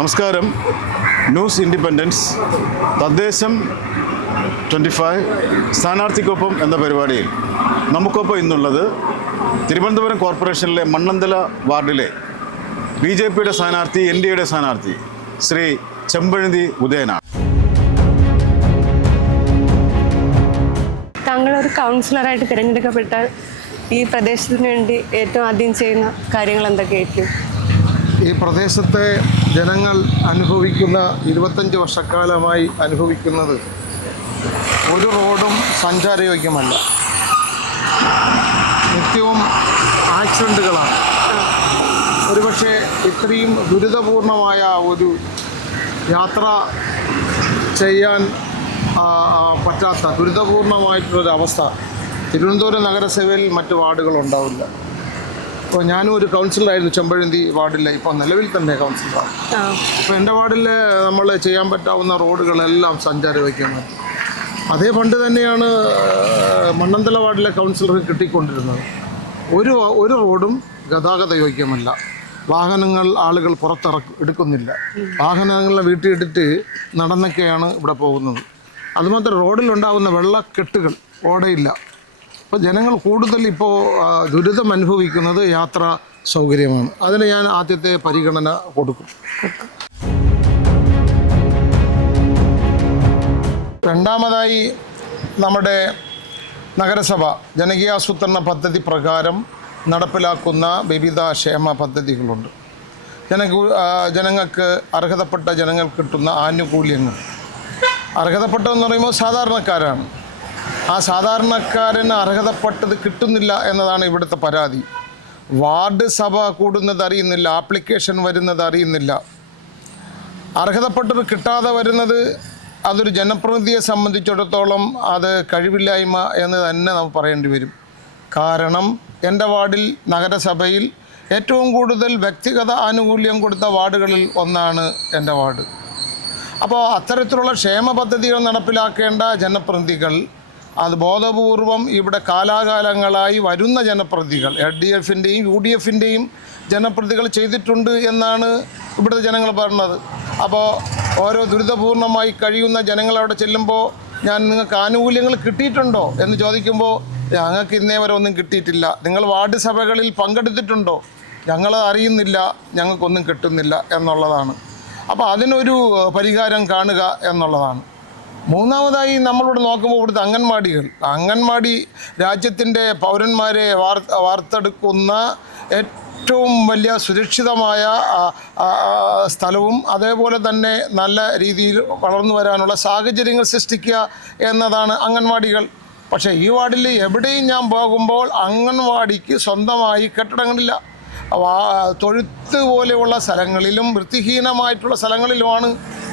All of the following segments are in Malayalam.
നമസ്കാരം. ന്യൂസ് ഇൻഡിപെൻഡൻസ് തദ്ദേശം 25 സ്ഥാനാർത്ഥിക്കൊപ്പം എന്ന പരിപാടിയിൽ നമുക്കൊപ്പം ഇന്നുള്ളത് തിരുവനന്തപുരം കോർപ്പറേഷനിലെ മണ്ണന്തല വാർഡിലെ BJPയുടെ സ്ഥാനാർത്ഥി, NDAയുടെ സ്ഥാനാർത്ഥി ശ്രീ ചെമ്പഴന്തി ഉദയനാണ്. താങ്കളൊരു കൗൺസിലറായിട്ട് തിരഞ്ഞെടുക്കപ്പെട്ടാൽ ഈ പ്രദേശത്തിന് വേണ്ടി ഏറ്റവും ആദ്യം ചെയ്യുന്ന കാര്യങ്ങൾ എന്തൊക്കെയായിരിക്കും? ഈ പ്രദേശത്തെ ജനങ്ങൾ അനുഭവിക്കുന്ന 25 വർഷക്കാലമായി അനുഭവിക്കുന്നത് ഒരു റോഡും സഞ്ചാരയോഗ്യമല്ല. നിത്യവും ആക്സിഡൻറ്റുകളാണ്. ഒരുപക്ഷെ ഇത്രയും ദുരിതപൂർണമായ ഒരു യാത്ര ചെയ്യാൻ പറ്റാത്ത ദുരിതപൂർണമായിട്ടുള്ളൊരവസ്ഥ തിരുവനന്തപുരം നഗരസഭയിൽ മറ്റ് വാർഡുകളുണ്ടാവില്ല. ഇപ്പോൾ ഞാനും ഒരു കൗൺസിലറായിരുന്നു ചെമ്പഴന്തി വാർഡിലെ, ഇപ്പോൾ നിലവിൽ തന്നെ കൗൺസിലറാണ്. അപ്പോൾ എൻ്റെ വാർഡിൽ നമ്മൾ ചെയ്യാൻ പറ്റാവുന്ന റോഡുകളെല്ലാം സഞ്ചാരയോഗ്യമാണ്. അതേ ഫണ്ട് തന്നെയാണ് മണ്ണന്തല വാർഡിലെ കൗൺസിലർക്ക് കിട്ടിക്കൊണ്ടിരുന്നത്. ഒരു റോഡും ഗതാഗത യോഗ്യമല്ല. ആളുകൾ എടുക്കുന്നില്ല. വാഹനങ്ങളെ വീട്ടിലിട്ടിട്ട് നടന്നൊക്കെയാണ് ഇവിടെ പോകുന്നത്. അതുമാത്രം റോഡിലുണ്ടാകുന്ന വെള്ളക്കെട്ടുകൾ ഓടയില്ല. അപ്പോൾ ജനങ്ങൾ കൂടുതൽ ഇപ്പോൾ ദുരിതം അനുഭവിക്കുന്നത് യാത്രാ സൗകര്യമാണ്. അതിന് ഞാൻ ആദ്യത്തെ പരിഗണന കൊടുക്കും. രണ്ടാമതായി, നമ്മുടെ നഗരസഭ ജനകീയാസൂത്രണ പദ്ധതി പ്രകാരം നടപ്പിലാക്കുന്ന വിവിധ ക്ഷേമ പദ്ധതികളുണ്ട്. ജനങ്ങൾക്ക് അർഹതപ്പെട്ട ജനങ്ങൾക്ക് കിട്ടുന്ന ആനുകൂല്യങ്ങൾ, അർഹതപ്പെട്ടതെന്ന് പറയുമ്പോൾ സാധാരണക്കാരാണ്. ആ സാധാരണക്കാരന് അർഹതപ്പെട്ടത് കിട്ടുന്നില്ല എന്നതാണ് ഇവിടുത്തെ പരാതി. വാർഡ് സഭ കൂടുന്നത് അറിയുന്നില്ല, ആപ്ലിക്കേഷൻ വരുന്നത് അറിയുന്നില്ല. അർഹതപ്പെട്ടത് കിട്ടാതെ വരുന്നത് അതൊരു ജനപ്രതിനിധിയെ സംബന്ധിച്ചിടത്തോളം അത് കഴിവില്ലായ്മ എന്ന് തന്നെ നമുക്ക് പറയേണ്ടി വരും. കാരണം എൻ്റെ വാർഡിൽ, നഗരസഭയിൽ ഏറ്റവും കൂടുതൽ വ്യക്തിഗത ആനുകൂല്യം കൊടുത്ത വാർഡുകളിൽ ഒന്നാണ് എൻ്റെ വാർഡ്. അപ്പോൾ അത്തരത്തിലുള്ള ക്ഷേമ പദ്ധതികൾ നടപ്പിലാക്കേണ്ട ജനപ്രതിനിധികൾ അത് ബോധപൂർവം ഇവിടെ കാലാകാലങ്ങളായി വരുന്ന ജനപ്രതിനിധികൾ, LDFൻ്റെയും UDFൻ്റെയും ജനപ്രതിനിധികൾ ചെയ്തിട്ടുണ്ട് എന്നാണ് ഇവിടുത്തെ ജനങ്ങൾ പറഞ്ഞത്. അപ്പോൾ ഓരോ ദുരിതപൂർണമായി കഴിയുന്ന ജനങ്ങളവിടെ ചെല്ലുമ്പോൾ നിങ്ങൾക്ക് ആനുകൂല്യങ്ങൾ കിട്ടിയിട്ടുണ്ടോ എന്ന് ചോദിക്കുമ്പോൾ ഞങ്ങൾക്ക് ഇന്നേ വരെ ഒന്നും കിട്ടിയിട്ടില്ല. നിങ്ങൾ വാർഡ് സഭകളിൽ പങ്കെടുത്തിട്ടുണ്ടോ? ഞങ്ങളത് അറിയുന്നില്ല, ഞങ്ങൾക്കൊന്നും കിട്ടുന്നില്ല എന്നുള്ളതാണ്. അപ്പോൾ അതിനൊരു പരിഹാരം കാണുക എന്നുള്ളതാണ്. മൂന്നാമതായി, നമ്മളിവിടെ നോക്കുമ്പോൾ ഇവിടുത്തെ അംഗൻവാടി രാജ്യത്തിൻ്റെ പൗരന്മാരെ വാർത്തെടുക്കുന്ന ഏറ്റവും വലിയ സുരക്ഷിതമായ സ്ഥലവും അതേപോലെ തന്നെ നല്ല രീതിയിൽ വളർന്നു വരാനുള്ള സാഹചര്യങ്ങൾ സൃഷ്ടിക്കുക എന്നതാണ് അംഗൻവാടികൾ. പക്ഷേ ഈ വാർഡിൽ എവിടെയും ഞാൻ പോകുമ്പോൾ അംഗൻവാടിക്ക് സ്വന്തമായി കെട്ടിടങ്ങളില്ല. തൊഴുത്ത് പോലെയുള്ള സ്ഥലങ്ങളിലും വൃത്തിഹീനമായിട്ടുള്ള സ്ഥലങ്ങളിലുമാണ്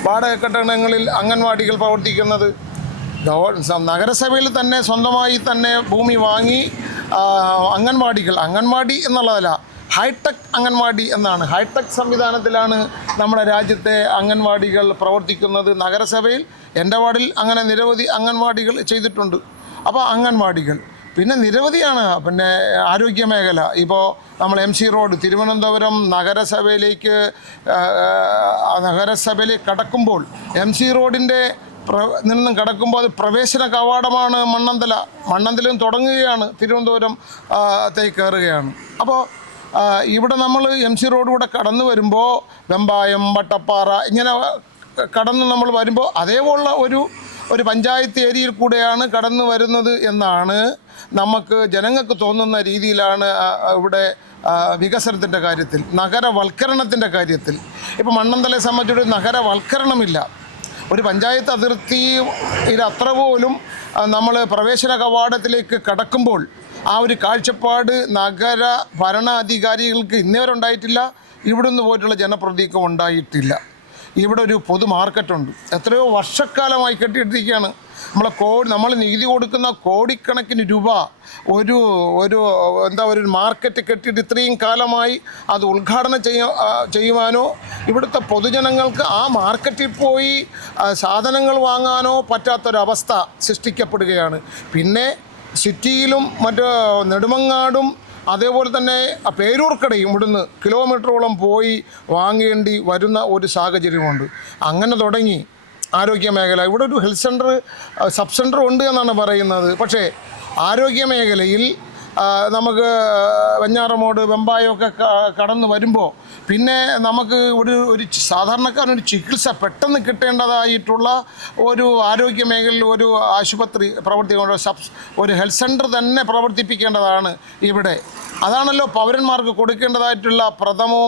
വാടക കെട്ടിടങ്ങളിൽ അംഗൻവാടികൾ പ്രവർത്തിക്കുന്നത്. നഗരസഭയിൽ തന്നെ സ്വന്തമായി തന്നെ ഭൂമി വാങ്ങി അംഗൻവാടി എന്നുള്ളതല്ല, ഹൈടെക് അംഗൻവാടി എന്നാണ്. ഹൈടെക് സംവിധാനത്തിലാണ് നമ്മുടെ രാജ്യത്തെ അംഗൻവാടികൾ പ്രവർത്തിക്കുന്നത്. നഗരസഭയിൽ എൻ്റെ വാർഡിൽ അങ്ങനെ നിരവധി അംഗൻവാടികൾ ചെയ്തിട്ടുണ്ട്. അപ്പോൾ അംഗൻവാടികൾ പിന്നെ നിരവധിയാണ്. പിന്നെ ആരോഗ്യമേഖല, ഇപ്പോൾ നമ്മൾ MC റോഡ് തിരുവനന്തപുരം നഗരസഭയിലേക്ക് കടക്കുമ്പോൾ MC റോഡിൻ്റെ നിന്നും കടക്കുമ്പോൾ അത് പ്രവേശന കവാടമാണ് മണ്ണന്തലയും തുടങ്ങുകയാണ്, തിരുവനന്തപുരം കയറുകയാണ്. അപ്പോൾ ഇവിടെ നമ്മൾ MC റോഡിലൂടെ കടന്നു വരുമ്പോൾ വെമ്പായം, വട്ടപ്പാറ ഇങ്ങനെ കടന്ന് നമ്മൾ വരുമ്പോൾ അതേപോലുള്ള ഒരു പഞ്ചായത്ത് ഏരിയയിൽ കൂടെയാണ് കടന്നു വരുന്നത് എന്നാണ് നമുക്ക് ജനങ്ങൾക്ക് തോന്നുന്ന രീതിയിലാണ് ഇവിടെ വികസനത്തിൻ്റെ കാര്യത്തിൽ, നഗരവൽക്കരണത്തിൻ്റെ കാര്യത്തിൽ. ഇപ്പോൾ മണ്ണന്തലയെ സംബന്ധിച്ചൊരു നഗരവൽക്കരണമില്ല. ഒരു പഞ്ചായത്ത് അതിർത്തിയിൽ അത്ര പോലും നമ്മൾ പ്രവേശന കവാടത്തിലേക്ക് കടക്കുമ്പോൾ ആ ഒരു കാഴ്ചപ്പാട് നഗര ഭരണാധികാരികൾക്ക് ഇന്നേവരെ ഉണ്ടായിട്ടില്ല. ഇവിടുന്ന് പോയിട്ടുള്ള ജനപ്രതിനിധിക്കും ഉണ്ടായിട്ടില്ല. ഇവിടെ ഒരു പൊതു മാർക്കറ്റുണ്ട്, എത്രയോ വർഷക്കാലമായി കെട്ടിയിട്ടിരിക്കുകയാണ്. നമ്മൾ നികുതി കൊടുക്കുന്ന കോടിക്കണക്കിന് രൂപ ഒരു മാർക്കറ്റ് കെട്ടിയിട്ട് ഇത്രയും കാലമായി അത് ഉദ്ഘാടനം ചെയ്യുവാനോ ഇവിടുത്തെ പൊതുജനങ്ങൾക്ക് ആ മാർക്കറ്റിൽ പോയി സാധനങ്ങൾ വാങ്ങാനോ പറ്റാത്തൊരവസ്ഥ സൃഷ്ടിക്കപ്പെടുകയാണ്. പിന്നെ സിറ്റിയിലും മറ്റ് നെടുമങ്ങാടും അതേപോലെ തന്നെ പേരൂർക്കടയും ഇവിടുന്ന് കിലോമീറ്ററോളം പോയി വാങ്ങേണ്ടി വരുന്ന ഒരു സാഹചര്യമുണ്ട്. അങ്ങനെ തുടങ്ങി ആരോഗ്യ മേഖല, ഇവിടെ ഒരു ഹെൽത്ത് സെൻറ്റർ സബ് സെൻറ്റർ ഉണ്ട് എന്നാണ് പറയുന്നത്. പക്ഷേ ആരോഗ്യ മേഖലയിൽ നമുക്ക് വെഞ്ഞാറമൂട് വെമ്പായമൊക്കെ കടന്ന് വരുമ്പോൾ പിന്നെ നമുക്ക് ഒരു സാധാരണക്കാരനൊരു ചികിത്സ പെട്ടെന്ന് കിട്ടേണ്ടതായിട്ടുള്ള ഒരു ആരോഗ്യ മേഖലയിൽ ഒരു ആശുപത്രി ഒരു ഹെൽത്ത് സെൻറ്റർ തന്നെ പ്രവർത്തിപ്പിക്കേണ്ടതാണ് ഇവിടെ. അതാണല്ലോ പൗരന്മാർക്ക് കൊടുക്കേണ്ടതായിട്ടുള്ള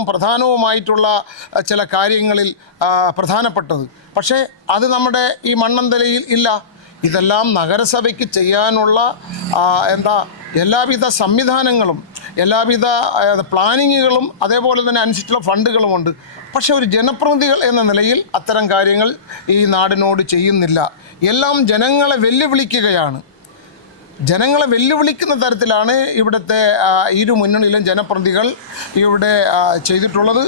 പ്രധാനവുമായിട്ടുള്ള ചില കാര്യങ്ങളിൽ പ്രധാനപ്പെട്ടത്. പക്ഷേ അത് നമ്മുടെ ഈ മണ്ണന്തലയിൽ ഇല്ല. ഇതെല്ലാം നഗരസഭയ്ക്ക് ചെയ്യാനുള്ള എല്ലാവിധ സംവിധാനങ്ങളും എല്ലാവിധ പ്ലാനിങ്ങുകളും അതേപോലെ തന്നെ അനുസരിച്ചുള്ള ഫണ്ടുകളുമുണ്ട്. പക്ഷേ ഒരു ജനപ്രതിനിധികൾ എന്ന നിലയിൽ അത്തരം കാര്യങ്ങൾ ഈ നാടിനോട് ചെയ്യുന്നില്ല. എല്ലാം ജനങ്ങളെ വെല്ലുവിളിക്കുകയാണ്. ജനങ്ങളെ വെല്ലുവിളിക്കുന്ന തരത്തിലാണ് ഇവിടുത്തെ ഇരു മുന്നണിയിലും ജനപ്രതിനിധികൾ ഇവിടെ ചെയ്തിട്ടുള്ളത്.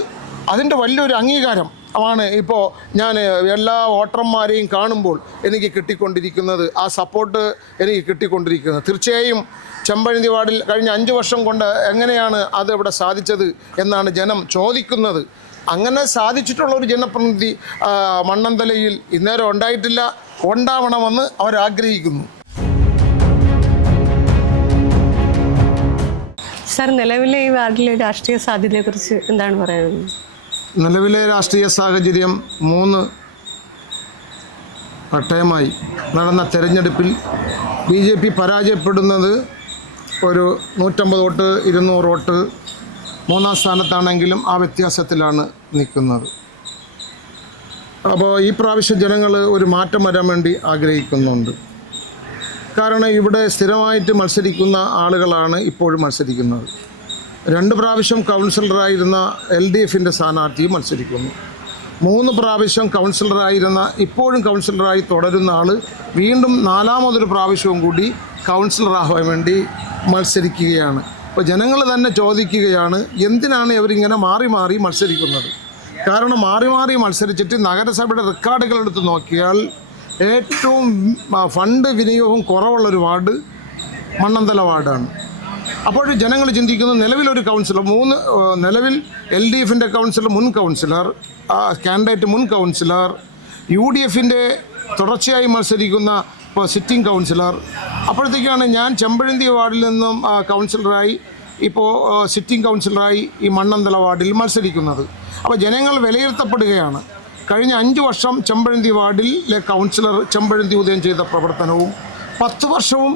അതിൻ്റെ വലിയൊരു അംഗീകാരം ആണ് ഇപ്പോൾ ഞാൻ എല്ലാ വോട്ടർമാരെയും കാണുമ്പോൾ എനിക്ക് കിട്ടിക്കൊണ്ടിരിക്കുന്നത്. ആ സപ്പോർട്ട് എനിക്ക് കിട്ടിക്കൊണ്ടിരിക്കുന്നത്. തീർച്ചയായും ചെമ്പഴന്തി വാർഡിൽ കഴിഞ്ഞ 5 വർഷം കൊണ്ട് എങ്ങനെയാണ് അത് ഇവിടെ സാധിച്ചത് എന്നാണ് ജനം ചോദിക്കുന്നത്. അങ്ങനെ സാധിച്ചിട്ടുള്ള ഒരു ജനപ്രതിനിധി മണ്ണന്തലയിൽ ഇന്നേരം ഉണ്ടായിട്ടില്ല, ഉണ്ടാവണമെന്ന് അവരാഗ്രഹിക്കുന്നു. സാർ, നിലവിലെ ഈ വാർഡിലെ രാഷ്ട്രീയ സാധ്യതയെക്കുറിച്ച് എന്താണ് പറയുന്നത്? നിലവിലെ രാഷ്ട്രീയ സാഹചര്യം 3 വട്ടമായി നടന്ന തെരഞ്ഞെടുപ്പിൽ BJP പരാജയപ്പെടുന്നത് ഒരു 150 വോട്ട് 200 വോട്ട് 3ാം സ്ഥാനത്താണെങ്കിലും ആ വ്യത്യാസത്തിലാണ് നിൽക്കുന്നത്. അപ്പോൾ ഈ പ്രാവശ്യം ജനങ്ങൾ ഒരു മാറ്റം വരാൻ വേണ്ടി ആഗ്രഹിക്കുന്നുണ്ട്. കാരണം ഇവിടെ സ്ഥിരമായിട്ട് മത്സരിക്കുന്ന ആളുകളാണ് ഇപ്പോഴും മത്സരിക്കുന്നത്. 2 പ്രാവശ്യം കൗൺസിലറായിരുന്ന LDFിൻ്റെ സ്ഥാനാർത്ഥിയും മത്സരിക്കുന്നു. 3 പ്രാവശ്യം കൗൺസിലറായിരുന്ന ഇപ്പോഴും കൗൺസിലറായി തുടരുന്ന ആൾ വീണ്ടും 4ാമതൊരു പ്രാവശ്യവും കൂടി കൗൺസിലറാകാൻ വേണ്ടി മത്സരിക്കുകയാണ്. അപ്പോൾ ജനങ്ങൾ തന്നെ ചോദിക്കുകയാണ്, എന്തിനാണ് ഇവരിങ്ങനെ മാറി മാറി മത്സരിക്കുന്നത്? കാരണം മാറി മാറി മത്സരിച്ചിട്ട് നഗരസഭയുടെ റെക്കോർഡുകൾ എടുത്ത് നോക്കിയാൽ ഏറ്റവും ഫണ്ട് വിനിയോഗം കുറവുള്ളൊരു വാർഡ് മണ്ണന്തല വാർഡാണ്. അപ്പോൾ ജനങ്ങൾ ചിന്തിക്കുന്നു, നിലവിലൊരു കൗൺസിലർ നിലവിൽ LDFിൻ്റെ കൗൺസിലർ, മുൻ കൗൺസിലർ, കാൻഡിഡേറ്റ് മുൻ കൗൺസിലർ, UDFിൻ്റെ തുടർച്ചയായി മത്സരിക്കുന്ന സിറ്റിംഗ് കൗൺസിലർ. അപ്പോഴത്തേക്കാണ് ഞാൻ ചെമ്പഴന്തി വാർഡിൽ നിന്നും കൗൺസിലറായി ഇപ്പോൾ സിറ്റിംഗ് കൗൺസിലറായി ഈ മണ്ണന്തല വാർഡിൽ മത്സരിക്കുന്നത്. അപ്പോൾ ജനങ്ങൾ വിലയിരുത്തപ്പെടുകയാണ്. കഴിഞ്ഞ 5 വർഷം ചെമ്പഴന്തി വാർഡിലെ കൗൺസിലർ ചെമ്പഴന്തി ഉദയം ചെയ്ത പ്രവർത്തനവും 10 വർഷവും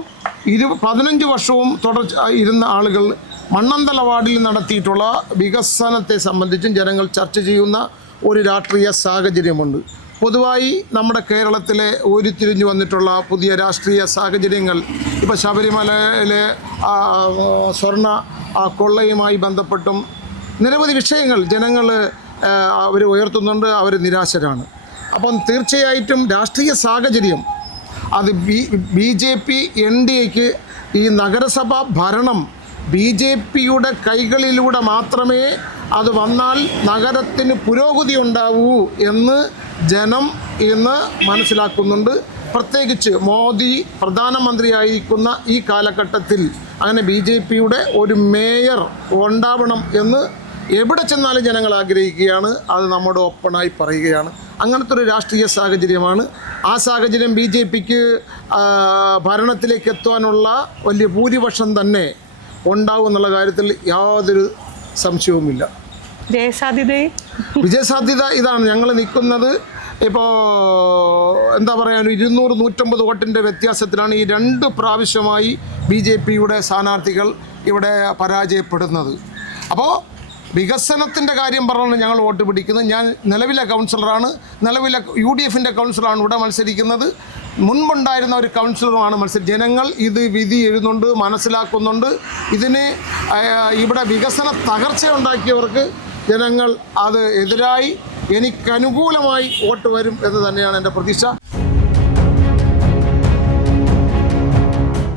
15 വർഷവും ഇരുന്ന ആളുകൾ മണ്ണന്തല വാർഡിൽ നടത്തിയിട്ടുള്ള വികസനത്തെ സംബന്ധിച്ചും ജനങ്ങൾ ചർച്ച ചെയ്യുന്ന ഒരു രാഷ്ട്രീയ സാഹചര്യമുണ്ട്. പൊതുവായി നമ്മുടെ കേരളത്തിലെ ഉരുത്തിരിഞ്ഞു വന്നിട്ടുള്ള പുതിയ രാഷ്ട്രീയ സാഹചര്യങ്ങൾ, ഇപ്പോൾ ശബരിമലയിലെ സ്വർണ്ണ കൊള്ളയുമായി ബന്ധപ്പെട്ടും നിരവധി വിഷയങ്ങൾ ജനങ്ങൾ അവർ ഉയർത്തുന്നുണ്ട്. അവർ നിരാശരാണ്. അപ്പം തീർച്ചയായിട്ടും രാഷ്ട്രീയ സാഹചര്യം അത് BJP NDAക്ക് ഈ നഗരസഭാ ഭരണം BJPയുടെ കൈകളിലൂടെ മാത്രമേ അത് വന്നാൽ നഗരത്തിന് പുരോഗതി ഉണ്ടാവൂ എന്ന് ജനം ഇന്ന് മനസ്സിലാക്കുന്നുണ്ട്. പ്രത്യേകിച്ച് മോദി പ്രധാനമന്ത്രിയായിരിക്കുന്ന ഈ കാലഘട്ടത്തിൽ അങ്ങനെ BJPയുടെ ഒരു മേയർ ഉണ്ടാവണം എന്ന് എവിടെ ചെന്നാലും ജനങ്ങൾ ആഗ്രഹിക്കുകയാണ്. അത് നമ്മുടെ ഓപ്പണായി പറയുകയാണ്. അങ്ങനത്തെ ഒരു രാഷ്ട്രീയ സാഹചര്യമാണ്. ആ സാഹചര്യം BJPക്ക് ഭരണത്തിലേക്ക് എത്താനുള്ള വലിയ ഭൂരിപക്ഷം തന്നെ ഉണ്ടാവും എന്നുള്ള കാര്യത്തിൽ യാതൊരു സംശയവുമില്ല. വിജയസാധ്യത ഇതാണ്. ഞങ്ങൾ നിൽക്കുന്നത് ഇപ്പോൾ എന്താ പറയുക, 200-150 വോട്ടിൻ്റെ വ്യത്യാസത്തിലാണ് ഈ 2 പ്രാവശ്യമായി BJPയുടെ സ്ഥാനാർത്ഥികൾ ഇവിടെ പരാജയപ്പെടുന്നത്. അപ്പോൾ വികസനത്തിൻ്റെ കാര്യം പറഞ്ഞാണ് ഞങ്ങൾ വോട്ട് പിടിക്കുന്നത്. ഞാൻ നിലവിലെ കൗൺസിലറാണ്, നിലവിലെ UDFിൻ്റെ കൗൺസിലറാണ് ഇവിടെ മത്സരിക്കുന്നത്. മുൻപുണ്ടായിരുന്ന ഒരു കൗൺസിലറുമാണ് മത്സരം. ജനങ്ങൾ ഇത് വിധി എഴുതുന്നുണ്ട്, മനസ്സിലാക്കുന്നുണ്ട്. ഇതിന് ഇവിടെ വികസന തകർച്ചയുണ്ടാക്കിയവർക്ക് ജനങ്ങൾ അത് എതിരായി എനിക്കനുകൂലമായി വോട്ട് വരും എന്ന് തന്നെയാണ് എൻ്റെ പ്രതീക്ഷ.